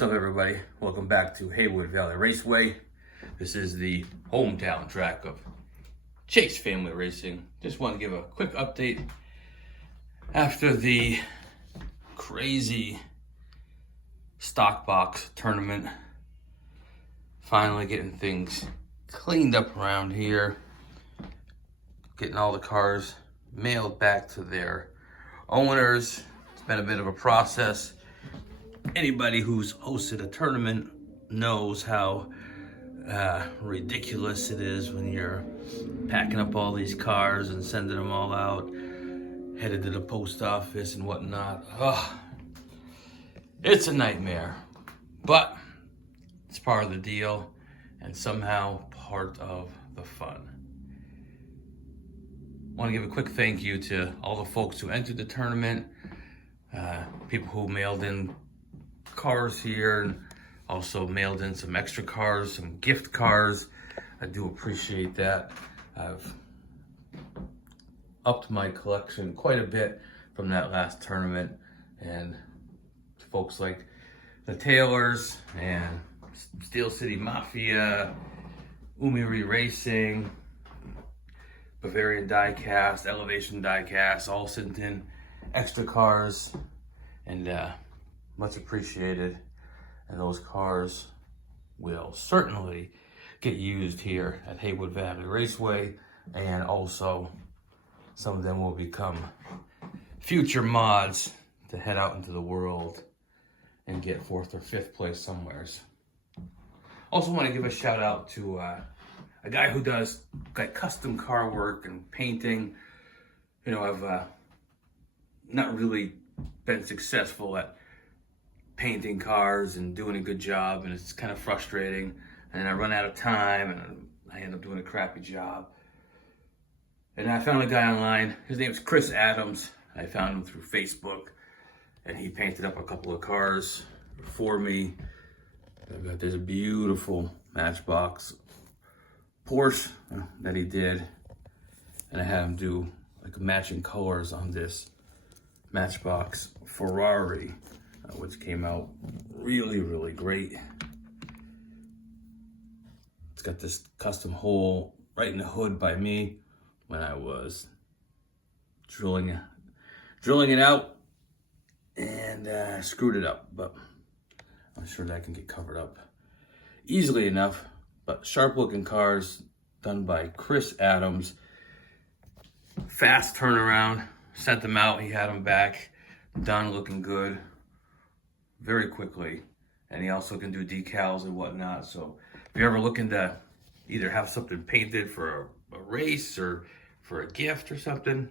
what's up everybody? Welcome back to Haywood Valley Raceway. This is the hometown track of Chase Family Racing. Just want to give a quick update after the crazy stock box tournament. Finally getting things cleaned up around here. Getting all the cars mailed back to their owners. It's been a bit of a process. Anybody who's hosted a tournament knows how ridiculous it is when you're packing up all these cars and sending them all out, headed to the post office and whatnot. It's a nightmare, but it's part of the deal and somehow part of the fun. I want to give a quick thank you to all the folks who entered the tournament, people who mailed in cars here and also mailed in some extra cars, some gift cars. I do appreciate that. I've upped my collection quite a bit from that last tournament, and folks like the Taylors and Steel City Mafia, Umiri Racing, Bavarian Diecast, Elevation Diecast, all sent in extra cars, and much appreciated. And those cars will certainly get used here at Haywood Valley Raceway, and also some of them will become future mods to head out into the world and get 4th or 5th place somewheres. Also want to give a shout out to a guy who does like custom car work and painting. You know, I've not really been successful at painting cars and doing a good job, and it's kind of frustrating, and I run out of time and I end up doing a crappy job. And I found a guy online. His name's Chris Adams. I found him through Facebook, and he painted up a couple of cars for me. There's a beautiful Matchbox Porsche that he did, and I had him do like matching colors on this Matchbox Ferrari, which came out really great. It's got this custom hole right in the hood by me when I was drilling it out, and screwed it up, but I'm sure that can get covered up easily enough. But sharp looking cars done by Chris Adams. Fast turnaround, sent them out, he had them back, done, looking good very quickly. And he also can do decals and whatnot. So if you're ever looking to either have something painted for a race or for a gift or something,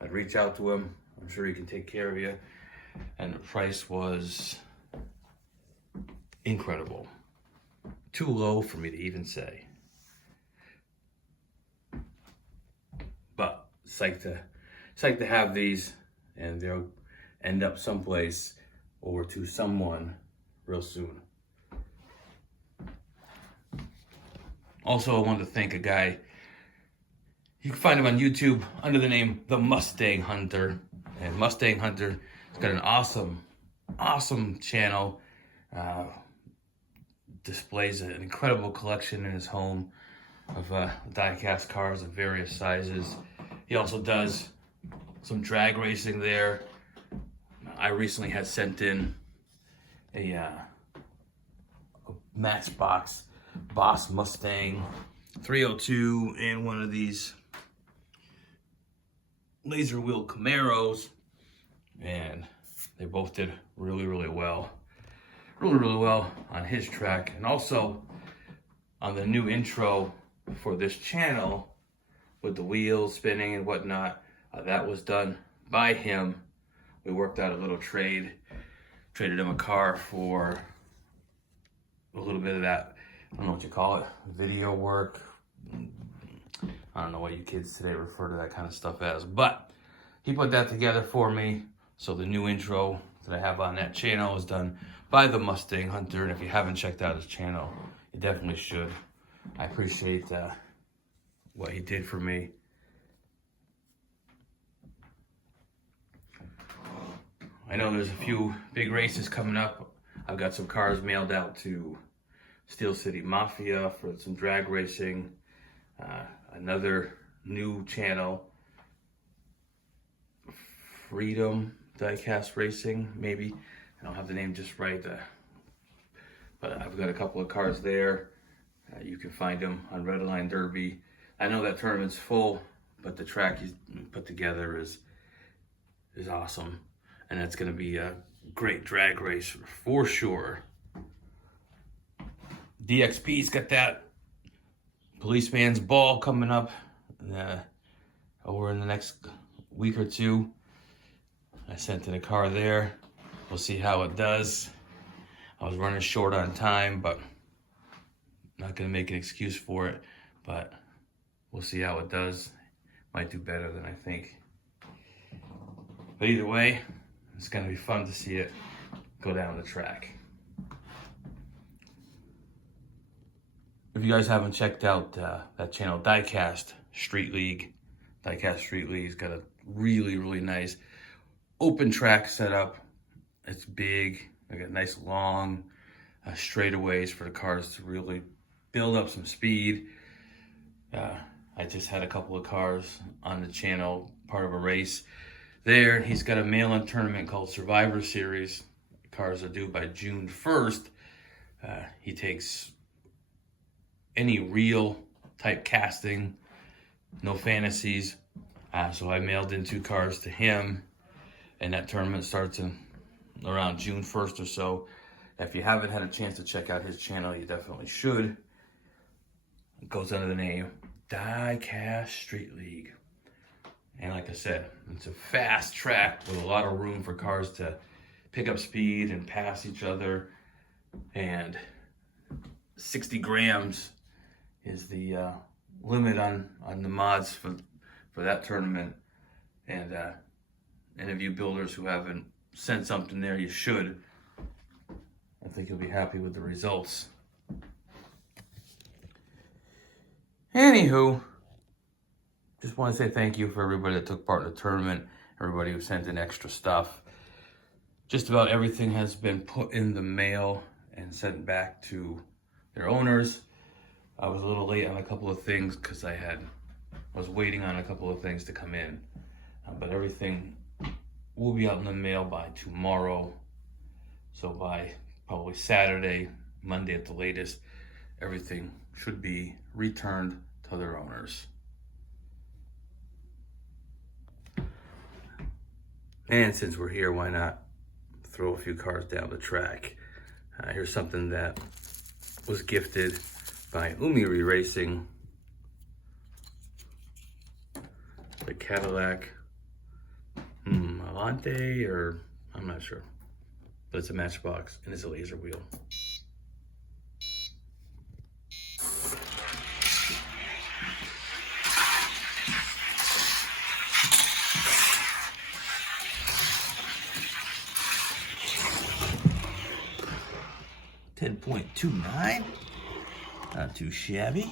I'd reach out to him. I'm sure he can take care of you. And the price was incredible. Too low for me to even say. But psyched to have these, and they'll end up someplace or to someone real soon. Also, I wanted to thank a guy. You can find him on YouTube under the name The Mustang Hunter. And Mustang Hunter has got an awesome channel. Displays an incredible collection in his home of die-cast cars of various sizes. He also does some drag racing there. I recently had sent in a Matchbox Boss Mustang 302 and one of these laser wheel Camaros, and they both did really well. Really well on his track, and also on the new intro for this channel with the wheels spinning and whatnot. That was done by him. We worked out a little trade, traded him a car for a little bit of that, I don't know what you call it, video work. I don't know what you kids today refer to that kind of stuff as, but he put that together for me. So the new intro that I have on that channel is done by the Mustang Hunter, and if you haven't checked out his channel, you definitely should. I appreciate what he did for me. I know there's a few big races coming up I've got some cars mailed out to Steel City Mafia for some drag racing. Another new channel, Freedom Diecast Racing, maybe. I don't have the name just right, but I've got a couple of cars there. You can find them on Redline Derby. I know that tournament's full, but the track he's put together is awesome. And it's going to be a great drag race for sure. DXP's got that Policeman's Ball coming up over in the next week or two. I sent in a car there. We'll see how it does. I was running short on time, but not going to make an excuse for it. But we'll see how it does. Might do better than I think. But either way, it's going to be fun to see it go down the track. If you guys haven't checked out that channel, Diecast Street League. Diecast Street League's got a really, really nice open track setup. It's big. I got nice long straightaways for the cars to really build up some speed. I just had a couple of cars on the channel, part of a race there. He's got a mail-in tournament called Survivor Series. Cars are due by June 1st. He takes any real type casting, no fantasies. So I mailed in 2 cars to him, and that tournament starts in around June 1st or so. If you haven't had a chance to check out his channel, you definitely should. It goes under the name Diecast Street League. And like I said, it's a fast track with a lot of room for cars to pick up speed and pass each other. And 60 grams is the limit on the mods for that tournament. And any of you builders who haven't sent something there, you should. I think you'll be happy with the results. Anywho, just want to say thank you for everybody that took part in the tournament, everybody who sent in extra stuff. Just about everything has been put in the mail and sent back to their owners. I was a little late on a couple of things because I was waiting on a couple of things to come in. But everything will be out in the mail by tomorrow. So by probably Saturday, Monday at the latest, everything should be returned to their owners. And since we're here, why not throw a few cars down the track? Here's something that was gifted by Umiri Racing. The Cadillac Alante, or I'm not sure. But it's a Matchbox and it's a laser wheel. .29, not too shabby.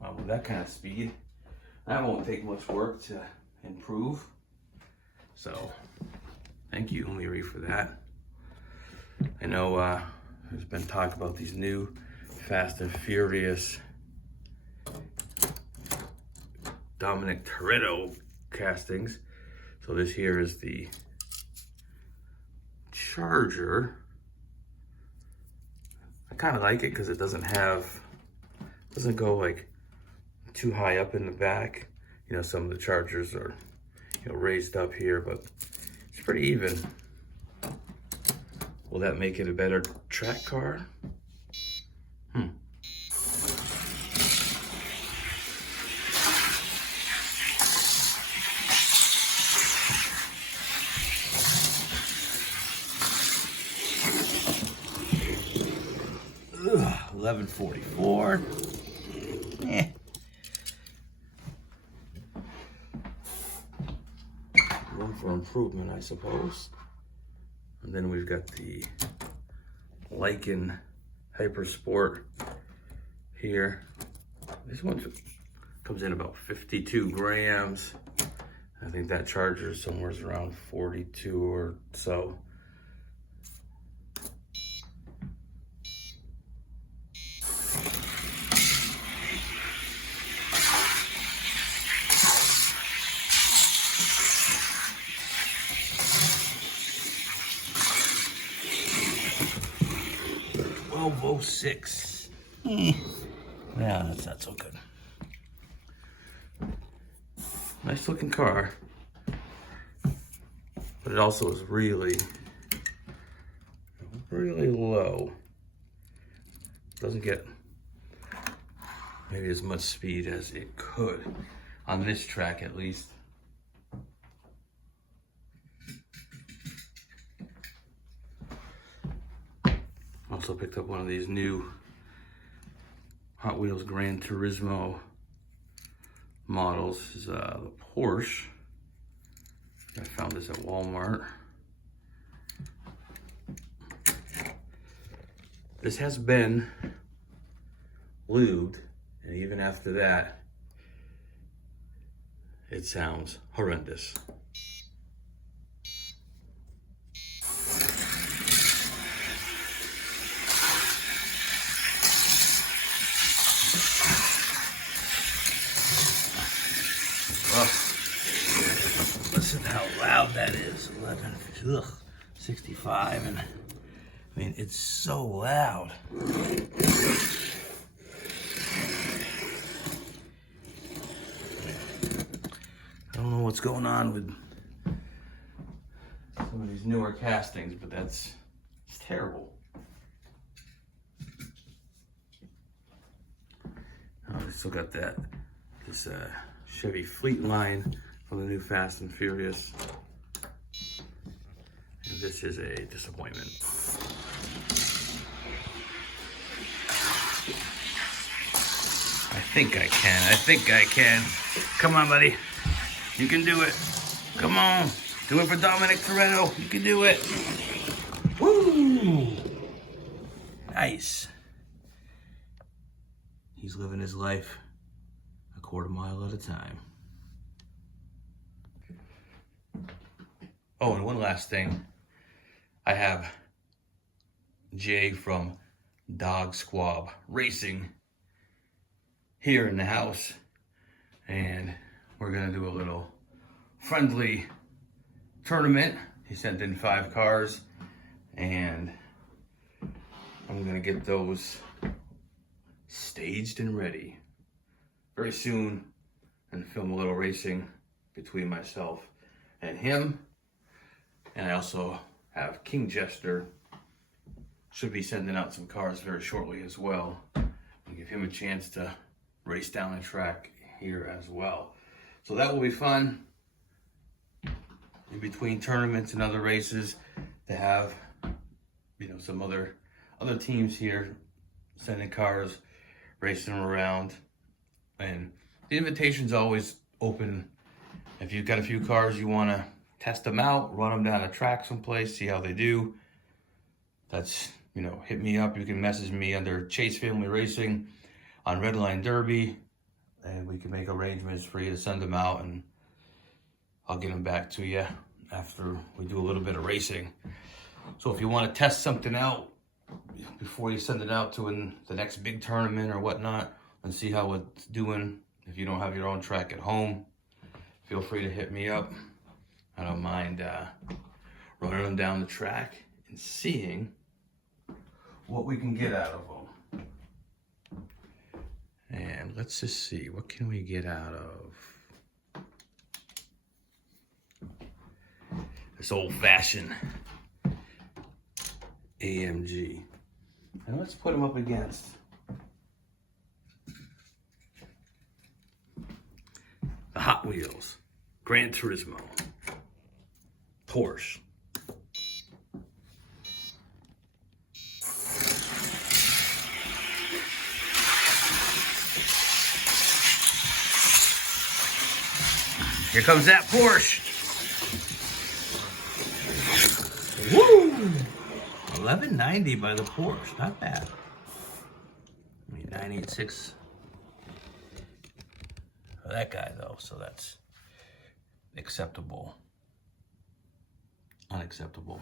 Well, with that kind of speed, that won't take much work to improve. So, thank you, Umiri, for that. I know there's been talk about these new Fast and Furious Dominic Toretto castings. So this here is the Charger. I kind of like it because it doesn't go like too high up in the back. You know, some of the Chargers are, raised up here, but it's pretty even. Will that make it a better track car? Ugh, 1144. Room for improvement, I suppose. And then we've got the Lykan Hypersport here. This one comes in about 52 grams. I think that Charger is somewhere around 42 or so. $12.06. Yeah, that's not so good. Nice looking car, but it also is really low. Doesn't get maybe as much speed as it could on this track, at least. Also picked up one of these new Hot Wheels Gran Turismo models. This is the Porsche. I found this at Walmart. This has been lubed, and even after that, it sounds horrendous. Listen how loud that is. 65, and I mean, it's so loud. I don't know what's going on with some of these newer castings, but it's terrible. Oh, we still got this Chevy Fleet line from the new Fast and Furious. And this is a disappointment. I think I can. Come on, buddy. You can do it. Come on. Do it for Dominic Toretto. You can do it. Woo! Nice. He's living his life a quarter mile at a time. Oh, and one last thing. I have Jay from Dog Squab Racing here in the house, and we're gonna do a little friendly tournament. He sent in 5 cars, and I'm gonna get those staged and ready very soon and film a little racing between myself and him. And I also have King Jester, should be sending out some cars very shortly as well, and give him a chance to race down the track here as well. So that will be fun in between tournaments and other races to have, you know, some other teams here sending cars, racing them around. And the invitation's always open. If you've got a few cars you want to test them out, run them down a track someplace, see how they do, that's, you know, hit me up. You can message me under Chase Family Racing on Redline Derby, and we can make arrangements for you to send them out, and I'll get them back to you after we do a little bit of racing. So if you want to test something out before you send it out to the next big tournament or whatnot, and see how it's doing, if you don't have your own track at home, feel free to hit me up. I don't mind running them down the track and seeing what we can get out of them. And let's just see, what can we get out of this old-fashioned AMG? And let's put them up against the Hot Wheels Gran Turismo Porsche. Here comes that Porsche. Woo! $11.90 by the Porsche, not bad. I mean, 986 for that guy though, so that's acceptable. Unacceptable.